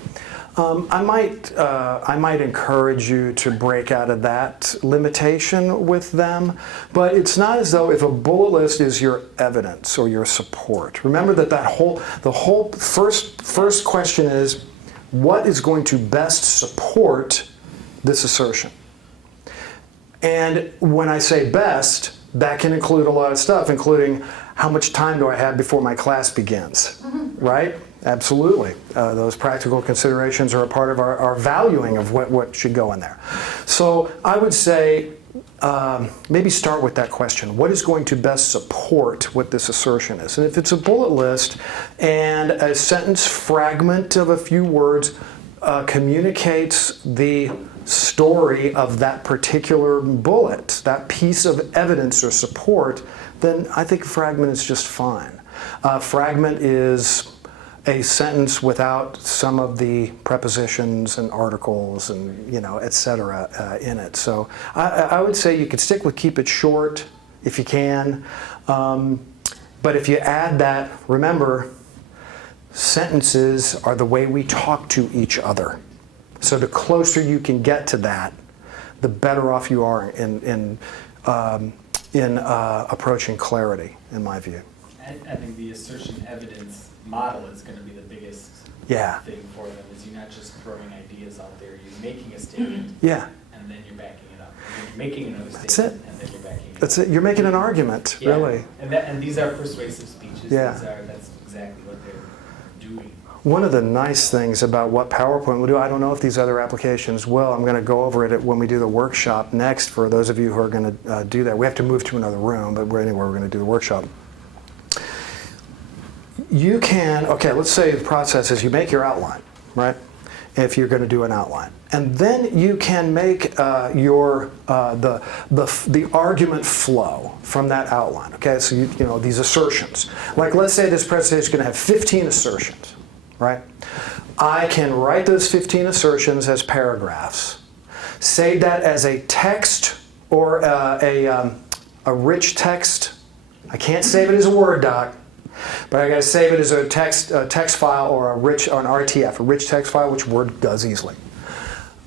I might encourage you to break out of that limitation with them. But it's not as though if a bullet list is your evidence or your support. Remember that the whole first question is, what is going to best support this assertion? And when I say best, that can include a lot of stuff, including how much time do I have before my class begins, right? Absolutely. Those practical considerations are a part of our valuing of what should go in there. So I would say maybe start with that question. What is going to best support what this assertion is? And if it's a bullet list and a sentence fragment of a few words communicates the story of that particular bullet, that piece of evidence or support, then I think a fragment is just fine. A fragment is a sentence without some of the prepositions and articles and, et cetera, in it. So I would say you could stick with keep it short if you can. But if you add that, remember, sentences are the way we talk to each other. So the closer you can get to that, the better off you are in approaching clarity, in my view. I think the assertion-evidence model is going to be the biggest Yeah. thing for them. Is you're not just throwing ideas out there. You're making a statement, Yeah, and then you're backing it up. You're making another That's statement, it. and then you're backing it that's up. it. You're making an argument, Yeah. really. And these are persuasive speeches. Yeah. That's exactly what they're doing. One of the nice things about what PowerPoint will do, I don't know if these other applications will, I'm going to go over it when we do the workshop next for those of you who are going to do that. We have to move to another room, but anyway, we're going to do the workshop. You can, okay, let's say the process is you make your outline, right? If you're going to do an outline. And then you can make the argument flow from that outline, okay? So, you know, these assertions. Like, let's say this presentation is going to have 15 assertions, right? I can write those 15 assertions as paragraphs, save that as a text or a rich text. I can't save it as a Word doc, but I got to save it as a text file or an RTF, a rich text file, which Word does easily.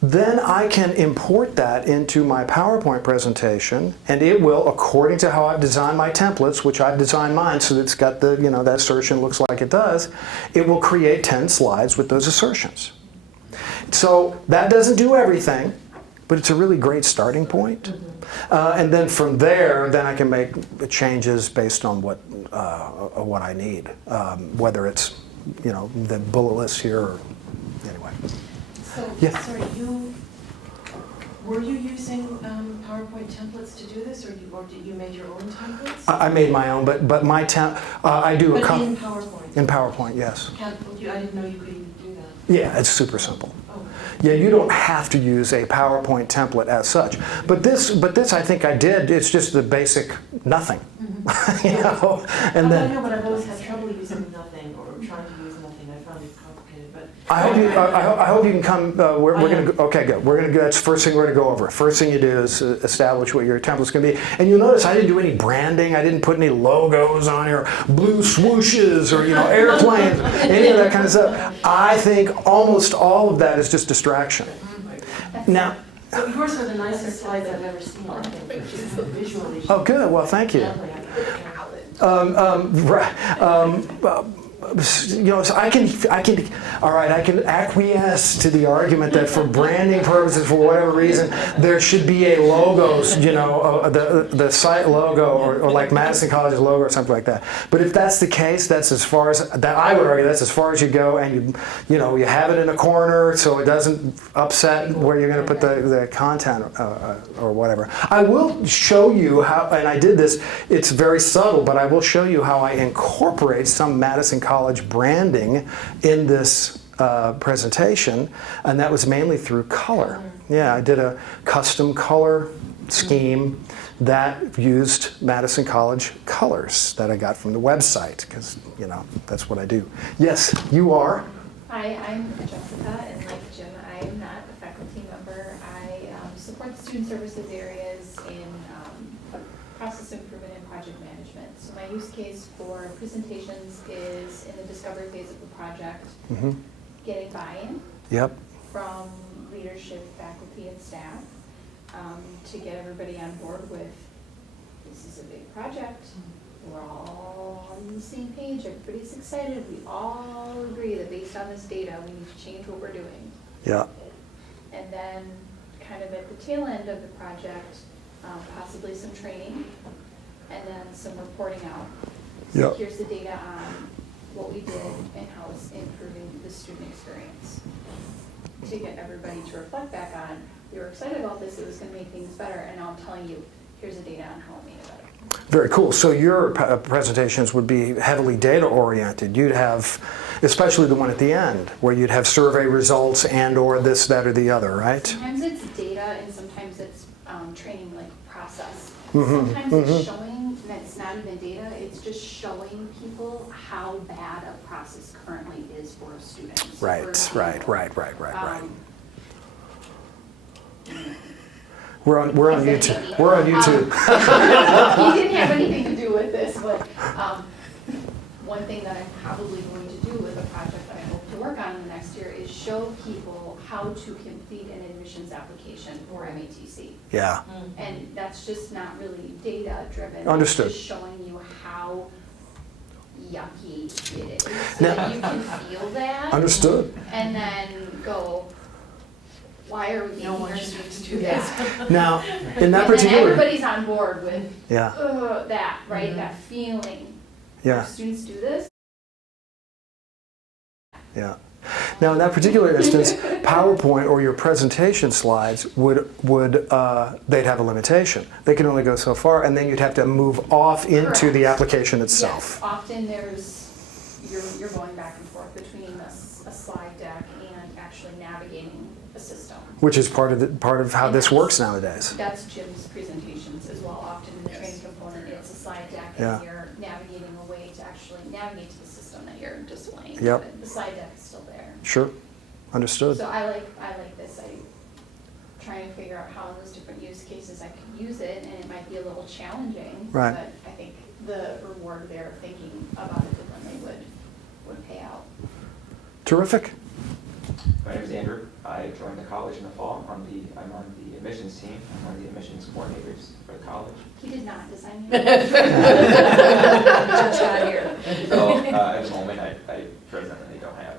Then I can import that into my PowerPoint presentation, and it will, according to how I've designed my templates, which I've designed mine so that it's got the, you know, that assertion looks like it does, it will create 10 slides with those assertions. So that doesn't do everything, but it's a really great starting point. And then from there, then I can make changes based on what I need, whether it's, you know, the bullet list here or anyway. So, Yeah. sorry, were you using PowerPoint templates to do this, or did you make your own templates? I made my own, but my I do a But in PowerPoint? in PowerPoint, yes. I didn't know you could even do that. Yeah, it's super simple. Oh. Yeah, you don't have to use a PowerPoint template as such. But this I think I did. It's just the basic nothing. You know, and then. I know, but I've always had trouble using nothing or trying to use nothing. I found it complicated, but. I hope you can come. We're going to. Okay, good. We're going to. That's the first thing we're going to go over. First thing you do is establish what your template's going to be. And you'll notice I didn't do any branding. I didn't put any logos on here, blue swooshes or, you know, airplanes, any of that kind of stuff. I think almost all of that is just distraction. Now. So yours are the nicest slides I've ever seen. I think, visually. Oh, good. Well, thank you. You know, so I can acquiesce to the argument that for branding purposes, for whatever reason, there should be a logo, you know, the site logo or like Madison College's logo or something like that. But if that's the case, that's as far as that I would argue. That's as far as you go, and you know, you have it in a corner so it doesn't upset where you're going to put the content or whatever. I will show you how, and I did this. It's very subtle, but I will show you how I incorporate some Madison College branding in this presentation, and that was mainly through color. Yeah, I did a custom color scheme that used Madison College colors that I got from the website, because, you know, that's what I do. Yes, you are? Hi, I'm Jessica, and like Jim, I am not a faculty member. I support the student services areas in process improvement and project management. So my use case for presentations is in the discovery phase of the project, getting buy-in from leadership, faculty, and staff to get everybody on board with, this is a big project, we're all on the same page, everybody's excited, we all agree that based on this data, we need to change what we're doing. Yeah. And then kind of at the tail end of the project, possibly some training, and then some reporting out. So Yep. here's the data on what we did and how it's improving the student experience. To get everybody to reflect back on, we were excited about this, it was going to make things better, and now I'm telling you, here's the data on how it made it better. Very cool. So your presentations would be heavily data oriented. You'd have, especially the one at the end, where you'd have survey results and or this, that, or the other, right? Sometimes it's data and sometimes it's training, like process. Sometimes it's showing that it's not even data, it's just showing people how bad a process currently is for students. Right. We're on YouTube. We're on YouTube. He didn't have anything to do with this, but one thing that I'm probably going to do with a project that I hope to work on in the next year is show people how to complete an admissions application for MATC. Yeah. And that's just not really data driven. Understood. It's just showing you how yucky it is. So Now- that you can feel that. Understood. And then go, why are we being No one here should have to to do do this. that? Now, in that And then particular, everybody's on board with yeah, that, right? That feeling. yeah, If students do this, Yeah. Now, in that particular instance, PowerPoint or your presentation slides they'd have a limitation. They can only go so far, and then you'd have to move off into the application itself. Yes, often you're going back and forth between a slide deck and actually navigating a system. Which is part of how this works nowadays. That's Jim's presentations as well. Often in the training component, it's a slide deck, Yeah. and you're navigating a way to actually navigate to the system that you're displaying. Yep. But the slide deck is still there. Sure. Understood. So I like this. I try and figure out how in those different use cases I could use it, and it might be a little challenging. Right. But I think the reward there of thinking about it differently would pay out. Terrific. My name is Andrew. I joined the college in the fall. I'm on the admissions team. I'm one of the admissions coordinators for the college. He did not design you. Just got here. So at the moment, I presently don't have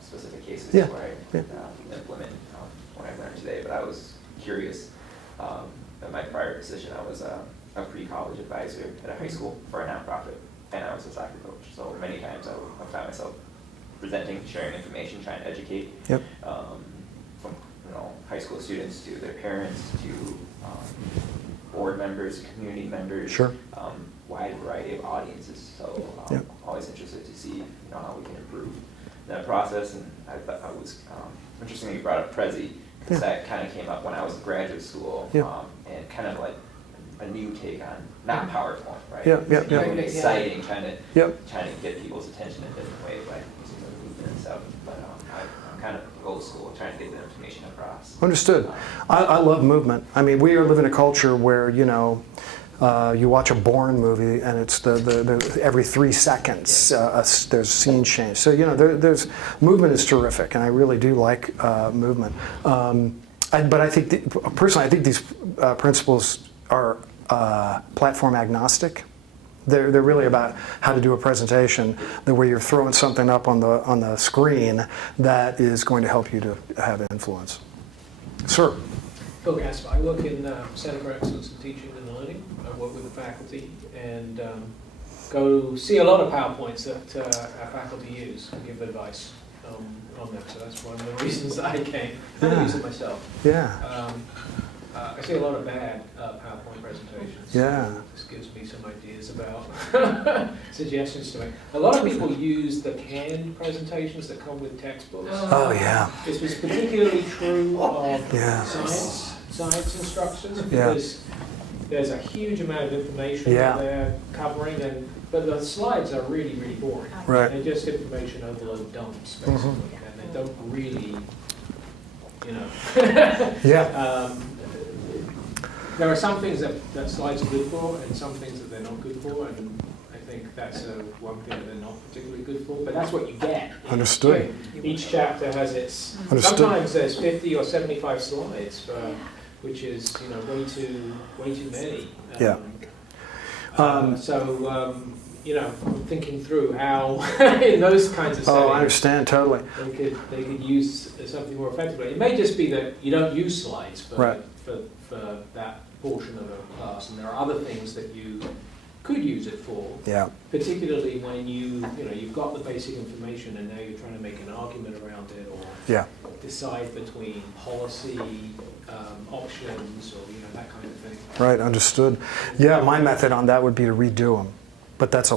specific cases Yeah, where yeah. I implement what I learned today, but I was curious. In my prior position, I was a pre-college advisor at a high school for a nonprofit, and I was a soccer coach. So many times I found myself presenting, sharing information, trying to educate Yep. from high school students to their parents to board members, community members, Sure. wide variety of audiences. So Yep. always interested to see how we can improve that process. And I thought it was interesting that you brought up Prezi, because Yeah. that kind of came up when I was in graduate school, Yeah. and kind of like a new take on not PowerPoint, right? Yeah, yeah, yeah. New and exciting, trying to Yep. get people's attention in a different way by using the movement and stuff. But I'm kind of old school, trying to get the information across. Understood. I love movement. I mean, we live in a culture where, you watch a Bourne movie and it's the every 3 seconds there's scene change. So, there's movement is terrific, and I really do like movement. But I think, personally, I think these principles are platform agnostic. They're really about how to do a presentation where you're throwing something up on the screen that is going to help you to have influence. Sir. Phil Gaspar. I work in Center for Excellence in Teaching and Learning. I work with the faculty and go see a lot of PowerPoints that our faculty use and give advice on them. So that's one of the reasons I came. I use it myself. Yeah. I see a lot of bad PowerPoint presentations. Yeah. This gives me some ideas about suggestions to make. A lot of people use the canned presentations that come with textbooks. Oh, yeah. This was particularly true of Yeah. science instructions, Yeah. because there's a huge amount of information Yeah. that they're covering, but the slides are really, really boring. Right. They're just information overload dumps, basically, and they don't really, Yeah. There are some things that slides are good for, and some things that they're not good for, and I think that's one thing that they're not particularly good for, but that's what you get. Understood. Each chapter has its, Understood. sometimes there's 50 or 75 slides, which is, way too many. Yeah. I'm thinking through how, in those kinds of settings, Oh, I understand totally. they could use something more effectively. It may just be that you don't use slides Right. for that portion of a class, and there are other things that you could use it for. Yeah. Particularly when you've got the basic information and now you're trying to make an argument around it, or Yeah. decide between policy options, or that kind of thing. Right. Understood. Yeah. My method on that would be to redo them, but that's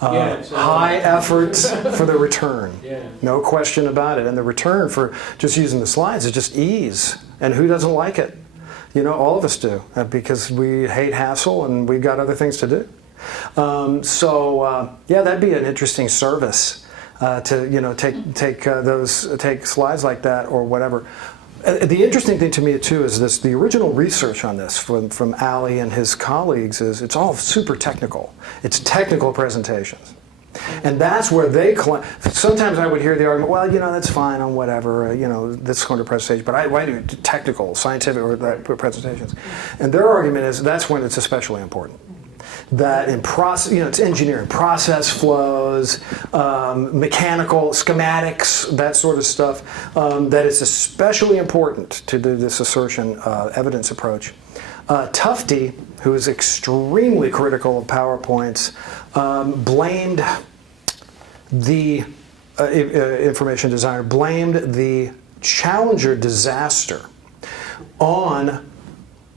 high effort for the return. Yeah. No question about it. And the return for just using the slides is just ease. And who doesn't like it? All of us do, because we hate hassle and we've got other things to do. That'd be an interesting service to take slides like that or whatever. The interesting thing to me too is the original research on this from Ali and his colleagues is it's all super technical. It's technical presentations. And that's where sometimes I would hear the argument, well, that's fine on whatever, this kind of presentation, but I do technical, scientific presentations. And their argument is that's when it's especially important. That in process, it's engineering, process flows, mechanical, schematics, that sort of stuff, that it's especially important to do this assertion evidence approach. Tufte, who is extremely critical of PowerPoints, blamed the information designer blamed the Challenger disaster on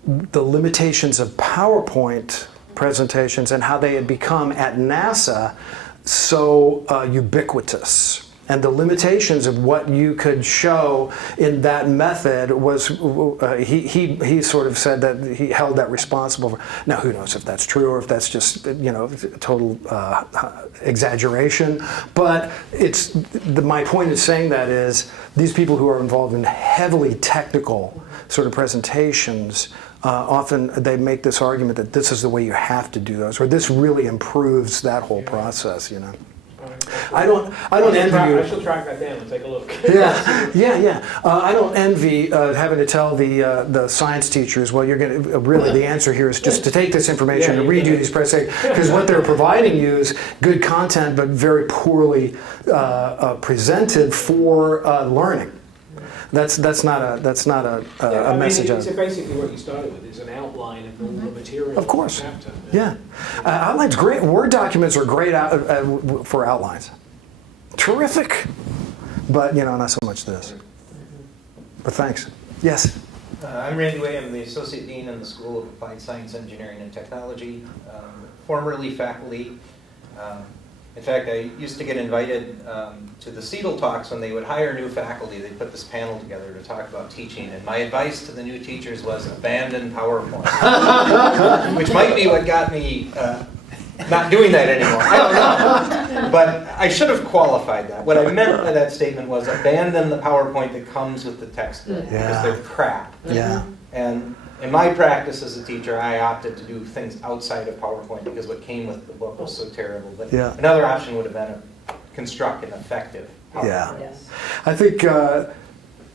the limitations of PowerPoint presentations and how they had become at NASA so ubiquitous. And the limitations of what you could show in that method was, he sort of said that he held that responsible for. Now, who knows if that's true or if that's just, total exaggeration. But my point in saying that is these people who are involved in heavily technical sort of presentations, often they make this argument that this is the way you have to do those, or this really improves that whole process, I don't envy you. I shall track that down and take a look. Yeah. I don't envy having to tell the science teachers, well, you're going to, really the answer here is just to take this information and read you these presentations, because what they're providing you is good content, but very poorly presented for learning. That's not a message. It's basically what you started with, is an outline of all the material. Of course. Chapter. Yeah. Outlines, great. Word documents are great for outlines. Terrific. But, not so much this. But thanks. Yes? I'm Randy Way. I'm the Associate Dean in the School of Applied Science, Engineering, and Technology, formerly faculty. In fact, I used to get invited to the CEDL talks when they would hire new faculty. They'd put this panel together to talk about teaching. And my advice to the new teachers was abandon PowerPoint, which might be what got me not doing that anymore. I don't know. But I should have qualified that. What I meant by that statement was abandon the PowerPoint that comes with the textbook because they're crap. Yeah. And in my practice as a teacher, I opted to do things outside of PowerPoint because what came with the book was so terrible. But another option would have been to construct an effective PowerPoint. Yeah. Yes. I think,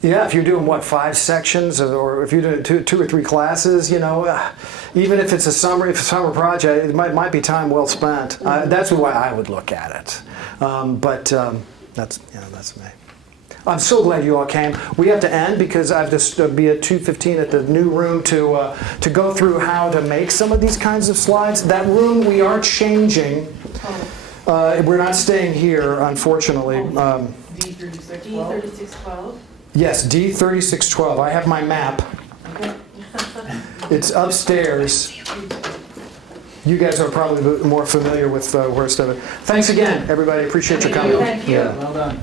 if you're doing, 5 sections, or if you're doing two or 3 classes, even if it's a summer project, it might be time well spent. That's the way I would look at it. But that's me. I'm so glad you all came. We have to end because I have to be at 2:15 at the new room to go through how to make some of these kinds of slides. That room we are changing. We're not staying here, unfortunately. D3612. Yes, D3612. I have my map. It's upstairs. You guys are probably more familiar with where stuff is. Thanks again, everybody. Appreciate you coming. Thank you. Yeah. Well done.